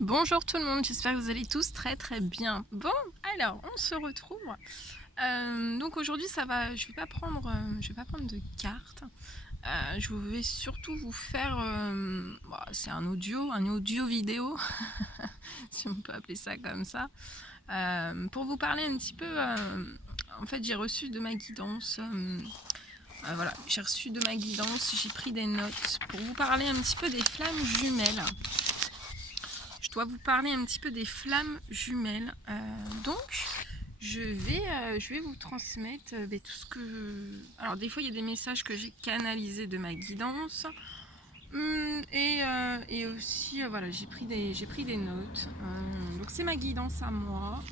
Bonjour tout le monde, j'espère que vous allez tous très très bien. Bon, alors on se retrouve. Donc aujourd'hui je vais pas prendre de cartes. Je vais surtout vous faire, c'est un audio vidéo, si on peut appeler ça comme ça, pour vous parler un petit peu. En fait, j'ai reçu de ma guidance. Voilà, j'ai reçu de ma guidance, j'ai pris des notes pour vous parler un petit peu des flammes jumelles. Je dois vous parler un petit peu des flammes jumelles. Donc, je vais vous transmettre tout ce que... Alors, des fois, il y a des messages que j'ai canalisés de ma guidance. Et aussi, voilà, j'ai pris des notes. Donc, c'est ma guidance à moi.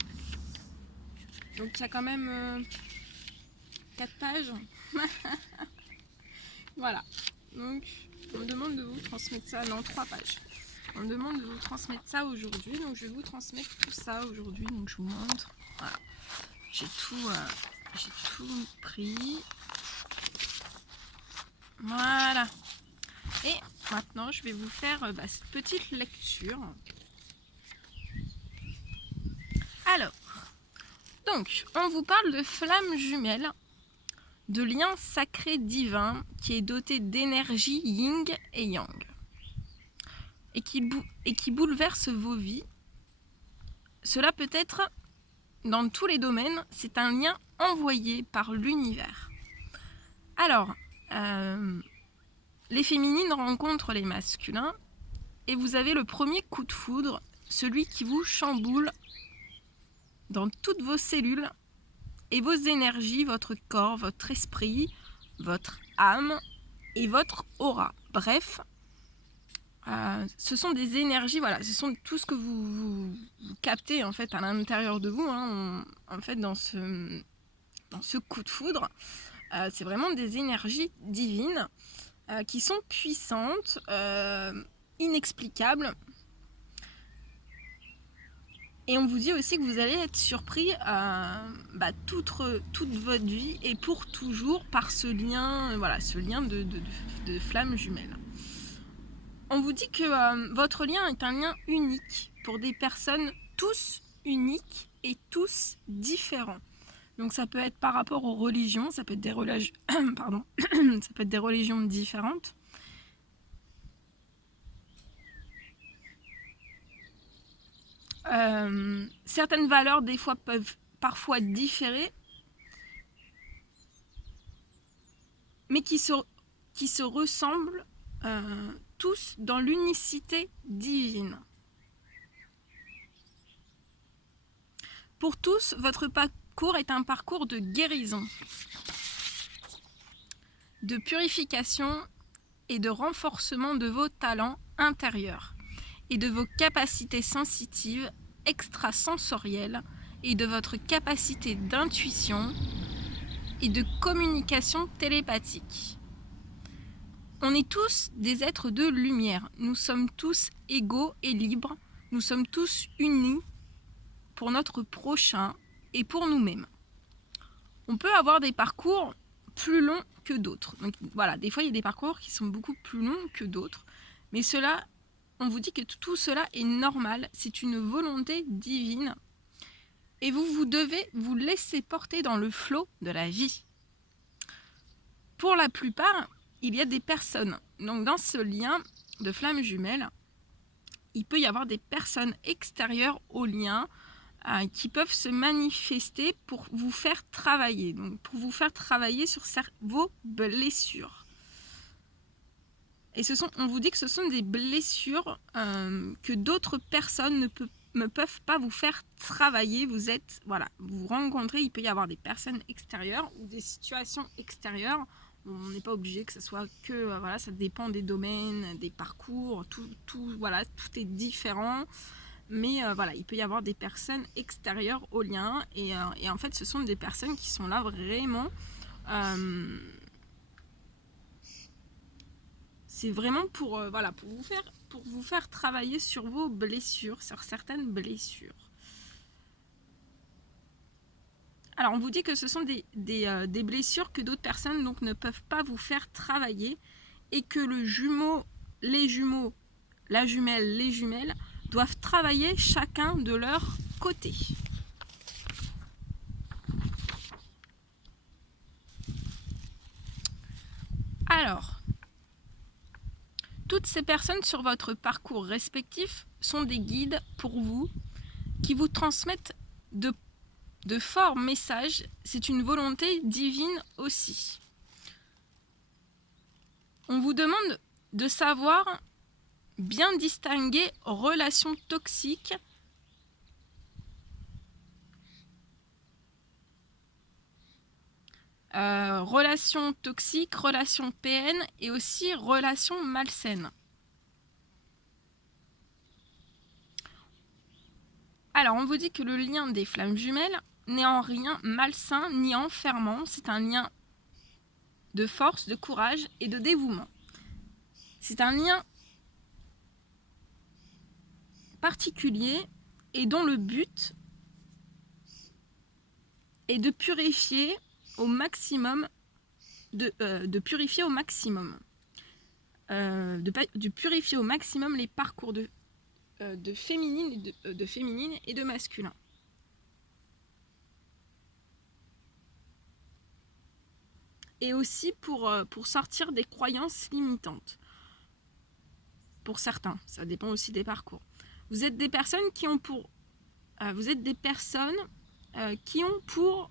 Donc, il y a quand même 4 pages. Voilà. Donc, on me demande de vous transmettre ça. Non, 3 pages. On me demande de vous transmettre ça aujourd'hui, donc je vais vous transmettre tout ça aujourd'hui. Donc je vous montre. Voilà. J'ai tout pris. Voilà. Et maintenant, je vais vous faire cette petite lecture. Alors, donc, on vous parle de flammes jumelles, de liens sacrés divins qui est doté d'énergie yin et yang, et qui bouleverse vos vies. Cela peut être dans tous les domaines, c'est un lien envoyé par l'univers. Alors, les féminines rencontrent les masculins et vous avez le premier coup de foudre, celui qui vous chamboule dans toutes vos cellules et vos énergies, votre corps, votre esprit, votre âme et votre aura. Bref, ce sont des énergies, voilà, ce sont tout ce que vous captez en fait à l'intérieur de vous, en fait dans ce coup de foudre. C'est vraiment des énergies divines qui sont puissantes, inexplicables. Et on vous dit aussi que vous allez être surpris toute votre vie et pour toujours par ce lien, ce lien de flammes jumelles. On vous dit que votre lien est un lien unique pour des personnes tous uniques et tous différents. Donc ça peut être par rapport aux religions, ça peut être des religions, pardon, ça peut être des religions différentes. Certaines valeurs des fois peuvent parfois différer, mais qui se ressemblent tous dans l'unicité divine. Pour tous, votre parcours est un parcours de guérison, de purification et de renforcement de vos talents intérieurs et de vos capacités sensitives extrasensorielles et de votre capacité d'intuition et de communication télépathique. On est tous des êtres de lumière, nous sommes tous égaux et libres, nous sommes tous unis pour notre prochain et pour nous-mêmes. On peut avoir des parcours plus longs que d'autres. Donc voilà, des fois il y a des parcours qui sont beaucoup plus longs que d'autres, mais cela, on vous dit que tout cela est normal, c'est une volonté divine et vous devez vous laisser porter dans le flot de la vie. Pour la plupart, il y a des personnes. Donc dans ce lien de flammes jumelles, il peut y avoir des personnes extérieures au lien qui peuvent se manifester pour vous faire travailler. Donc pour vous faire travailler sur vos blessures. Et on vous dit que ce sont des blessures que d'autres personnes ne peuvent pas vous faire travailler. Vous rencontrez, il peut y avoir des personnes extérieures ou des situations extérieures. On n'est pas obligé que ce soit que, ça dépend des domaines, des parcours, tout est différent. Mais il peut y avoir des personnes extérieures au lien. Et en fait, ce sont des personnes qui sont là vraiment... c'est vraiment pour vous faire travailler sur vos blessures, sur certaines blessures. Alors on vous dit que ce sont des blessures que d'autres personnes donc ne peuvent pas vous faire travailler et que les jumeaux, la jumelle, les jumelles doivent travailler chacun de leur côté. Alors, toutes ces personnes sur votre parcours respectif sont des guides pour vous qui vous transmettent de forts messages. C'est une volonté divine aussi. On vous demande de savoir bien distinguer relations toxiques relations toxiques, relations PN et aussi relations malsaines. Alors, on vous dit que le lien des flammes jumelles n'est en rien malsain ni enfermant. C'est un lien de force, de courage et de dévouement. C'est un lien particulier et dont le but est de purifier au maximum, de purifier au maximum les parcours de féminine et de masculin. Et aussi pour sortir des croyances limitantes. Pour certains, ça dépend aussi des parcours. Vous êtes des personnes qui ont pour vous êtes des personnes qui ont pour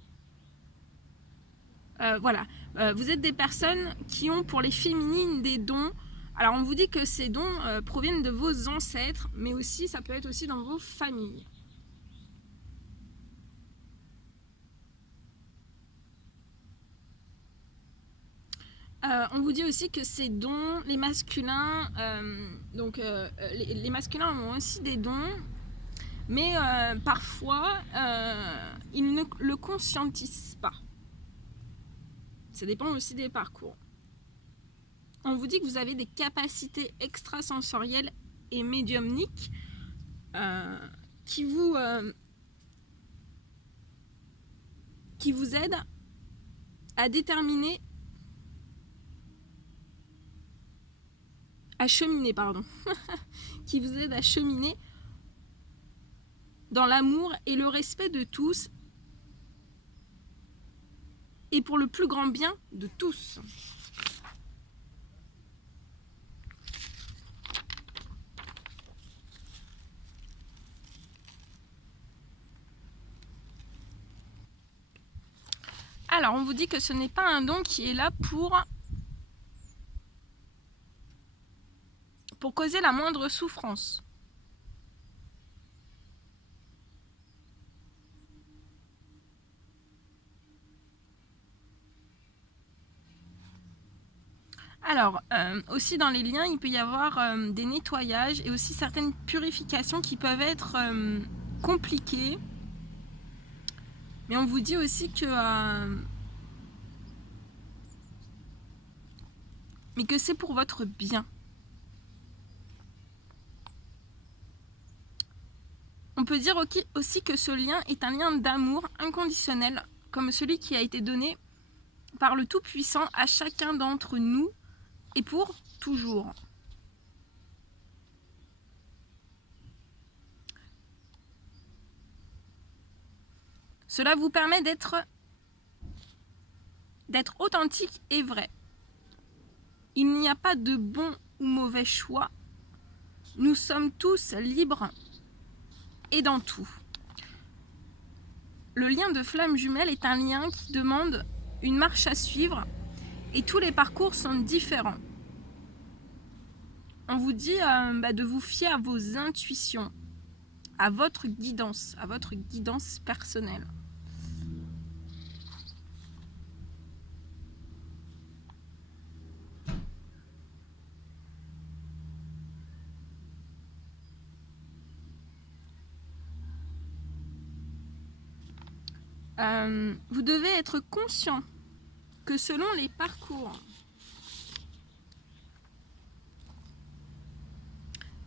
vous êtes des personnes qui ont pour les féminines des dons. Alors on vous dit que ces dons proviennent de vos ancêtres, mais aussi ça peut être aussi dans vos familles. On vous dit aussi que ces dons, les masculins, les masculins ont aussi des dons, mais parfois ils ne le conscientisent pas. Ça dépend aussi des parcours. On vous dit que vous avez des capacités extrasensorielles et médiumniques qui vous aident à déterminer, qui vous aident à cheminer dans l'amour et le respect de tous et pour le plus grand bien de tous. Alors, on vous dit que ce n'est pas un don qui est là pour causer la moindre souffrance. Alors, aussi dans les liens, il peut y avoir des nettoyages et aussi certaines purifications qui peuvent être compliquées. Mais on vous dit aussi que c'est pour votre bien. On peut dire aussi que ce lien est un lien d'amour inconditionnel, comme celui qui a été donné par le Tout-Puissant à chacun d'entre nous et pour toujours. Cela vous permet d'être authentique et vrai. Il n'y a pas de bon ou mauvais choix. Nous sommes tous libres et dans tout. Le lien de flamme jumelle est un lien qui demande une marche à suivre et tous les parcours sont différents. On vous dit de vous fier à vos intuitions, à votre guidance personnelle. Vous devez être conscient que selon les parcours,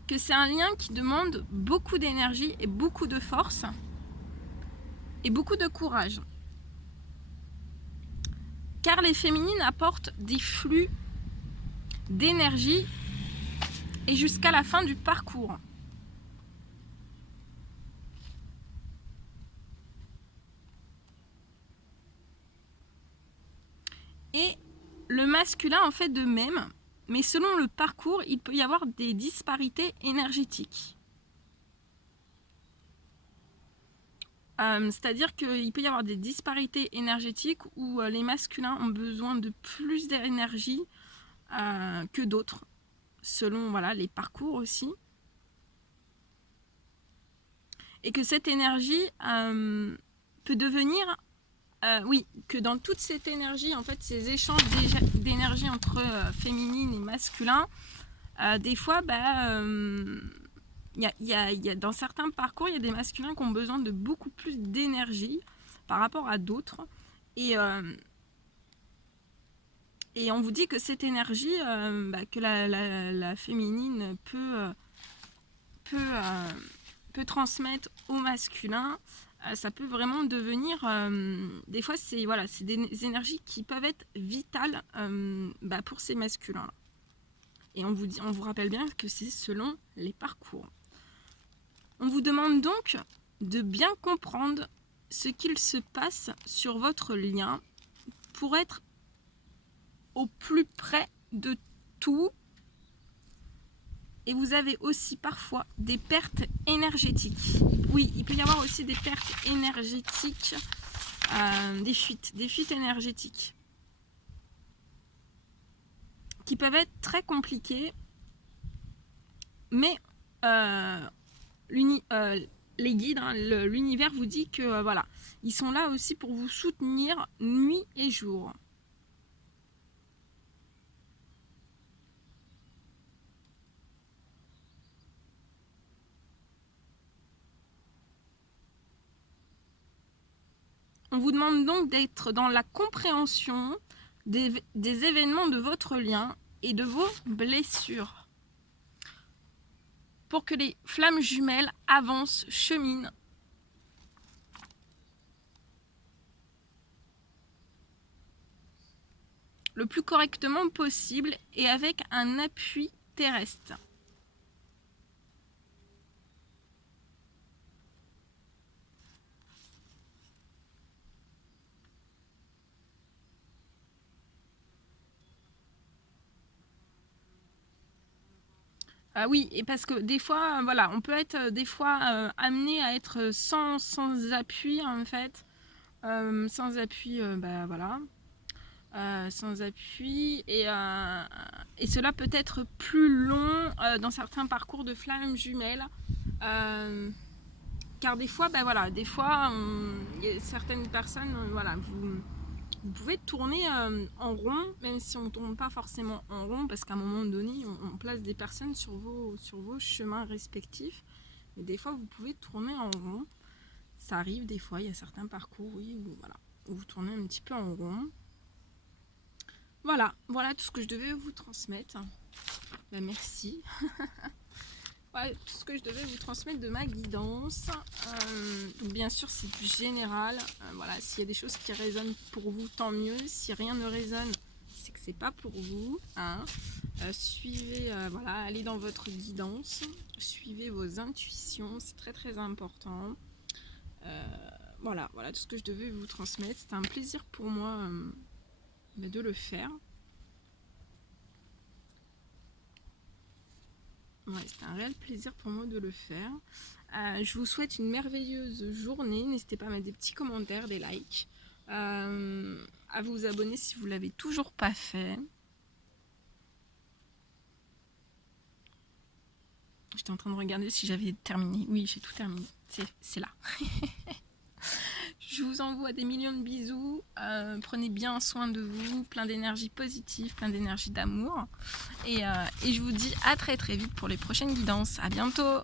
que c'est un lien qui demande beaucoup d'énergie et beaucoup de force et beaucoup de courage. Car les féminines apportent des flux d'énergie et jusqu'à la fin du parcours. Et le masculin en fait de même, mais selon le parcours, il peut y avoir des disparités énergétiques. C'est-à-dire qu'il peut y avoir des disparités énergétiques où les masculins ont besoin de plus d'énergie que d'autres, selon voilà, les parcours aussi. Et que cette énergie peut devenir... oui, que dans toute cette énergie, en fait, ces échanges d'énergie entre féminine et masculin, des fois, dans certains parcours, il y a des masculins qui ont besoin de beaucoup plus d'énergie par rapport à d'autres. Et on vous dit que cette énergie que la féminine peut transmettre au masculin, ça peut vraiment devenir... des fois, c'est des énergies qui peuvent être vitales pour ces masculins. Et on vous rappelle bien que c'est selon les parcours. On vous demande donc de bien comprendre ce qu'il se passe sur votre lien pour être au plus près de tout. Et vous avez aussi parfois des pertes énergétiques. Oui, il peut y avoir aussi des pertes énergétiques, des fuites énergétiques qui peuvent être très compliquées, mais les guides, l'univers vous dit que voilà, ils sont là aussi pour vous soutenir nuit et jour. On vous demande donc d'être dans la compréhension des événements de votre lien et de vos blessures pour que les flammes jumelles avancent, cheminent le plus correctement possible et avec un appui terrestre. Oui, et parce que des fois, voilà, on peut être des fois amené à être sans appui en fait, sans appui, voilà, sans appui, et cela peut être plus long dans certains parcours de flammes jumelles, car des fois, des fois, certaines personnes, voilà, vous pouvez tourner en rond, même si on ne tourne pas forcément en rond, parce qu'à un moment donné, on place des personnes sur vos chemins respectifs. Mais des fois, vous pouvez tourner en rond. Ça arrive des fois, il y a certains parcours, oui, où vous tournez un petit peu en rond. Voilà tout ce que je devais vous transmettre. Merci. Voilà tout ce que je devais vous transmettre de ma guidance. Donc bien sûr, c'est plus général. Voilà, s'il y a des choses qui résonnent pour vous, tant mieux. Si rien ne résonne, c'est que c'est pas pour vous. Hein. Suivez, allez dans votre guidance. Suivez vos intuitions, c'est très très important. Voilà tout ce que je devais vous transmettre. C'était un plaisir pour moi de le faire. Ouais, c'était un réel plaisir pour moi de le faire. Je vous souhaite une merveilleuse journée. N'hésitez pas à mettre des petits commentaires, des likes, à vous abonner si vous ne l'avez toujours pas fait. J'étais en train de regarder si j'avais terminé. Oui, j'ai tout terminé. C'est là. Je vous envoie des millions de bisous. Prenez bien soin de vous. Plein d'énergie positive, plein d'énergie d'amour. Et je vous dis à très très vite pour les prochaines guidances. À bientôt!